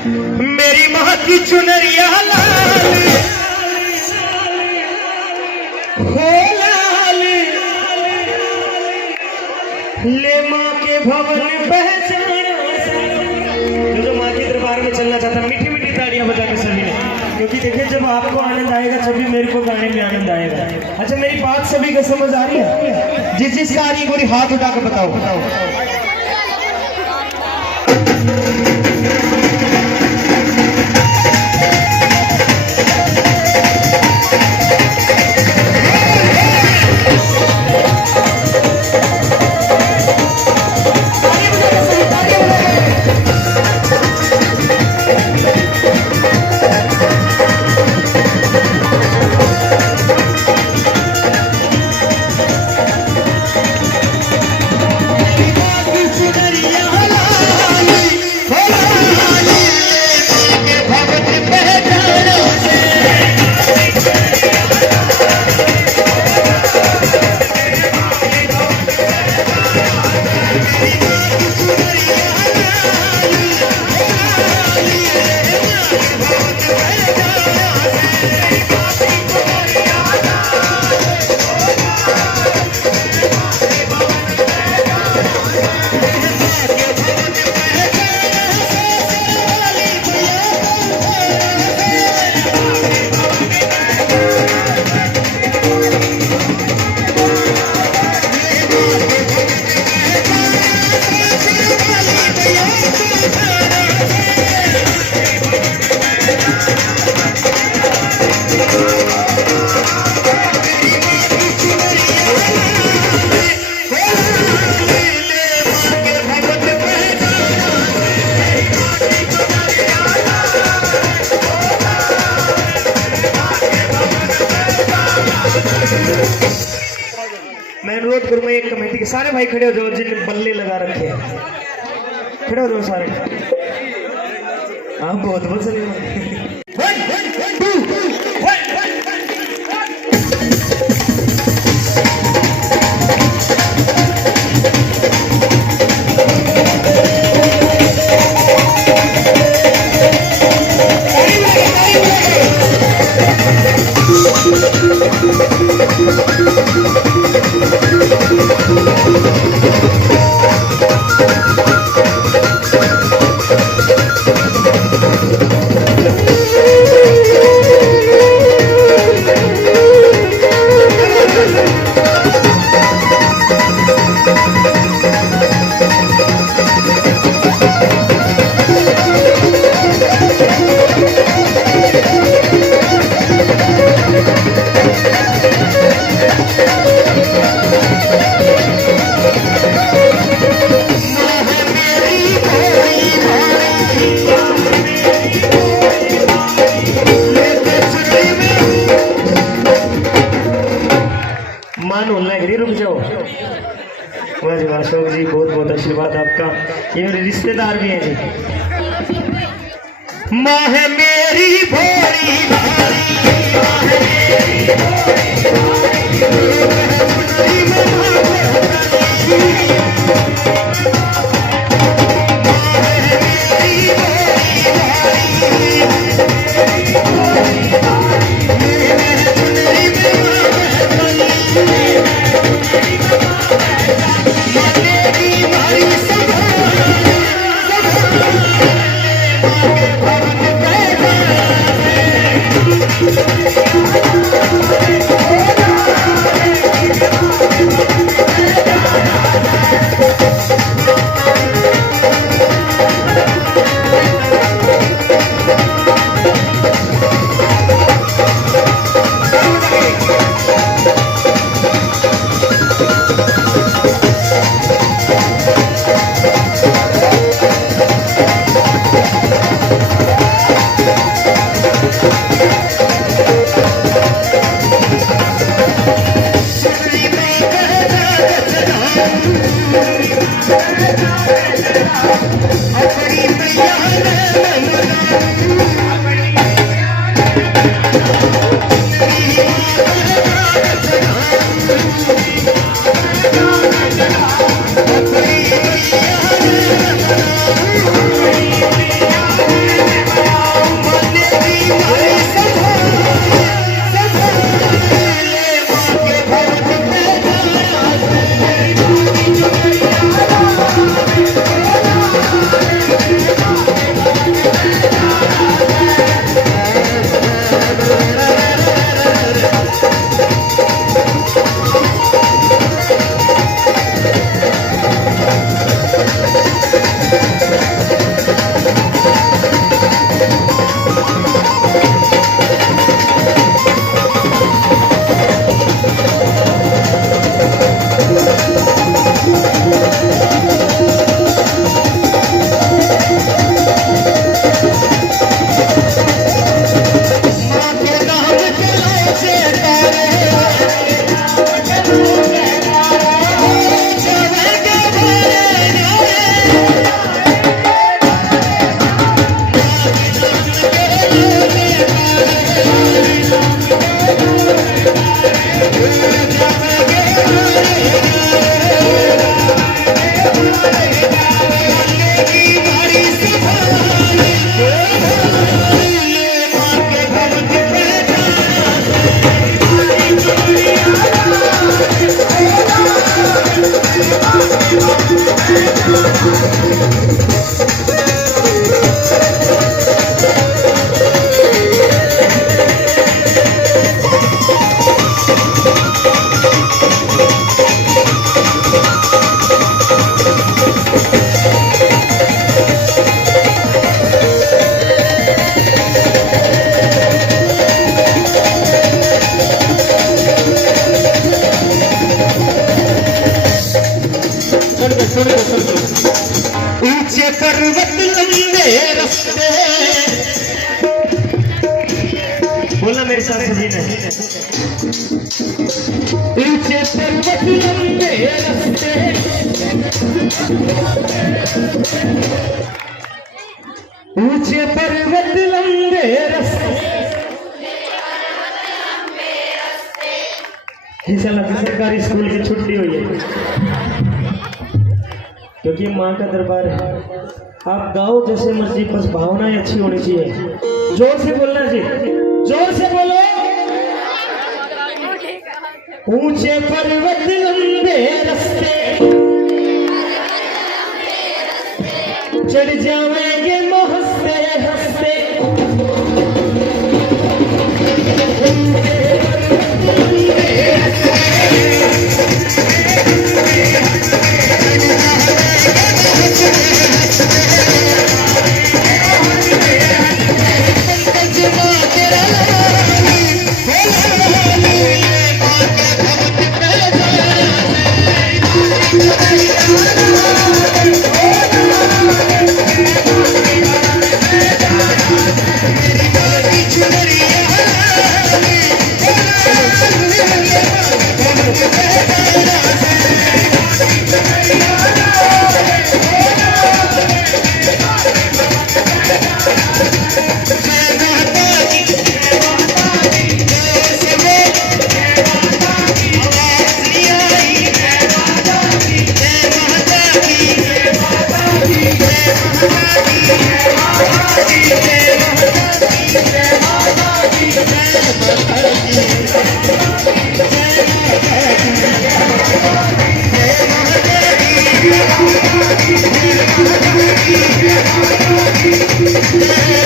मेरी माँ की चुनरिया लाल हो लाल, ले माँ के भवन पहचाना। जो माँ के दरबार में चलना चाहता, मीठी मीठी तालियां बजा के सभी ने, क्योंकि देखिए जब आपको आनंद आएगा तभी मेरे को गाने में आनंद आएगा। अच्छा मेरी बात सभी को समझ आ रही है? जिसका आ रही है हाथ उठा के बताओ बताओ। मैं अनुरोध करूंगा एक कमेटी के सारे भाई खड़े हो जाओ जिनने बल्ले लगा रखे हैं, खड़े हो जाओ सारे। हाँ बहुत बहुत चलिए। रुक जाओ। अशोक जी बहुत बहुत आशीर्वाद आपका, ये मेरे रिश्तेदार भी हैं जी। माँ है मेरी भोली अपनी बोलना मेरे साथ सभी ने। ऊंचे पर्वत लंबे रास्ते, ऊंचे पर्वत लंबे रास्ते। सरकारी स्कूल की छुट्टी हुई है क्योंकि माँ का दरबार है। आप गाओ जैसे मर्जी, बस भावनाएं अच्छी होनी चाहिए। जोर से बोलना जी, जोर से बोलो। ऊंचे पर्वत लंबे रास्ते, चढ़ जाएंगे हंसते हंसते। Yeah.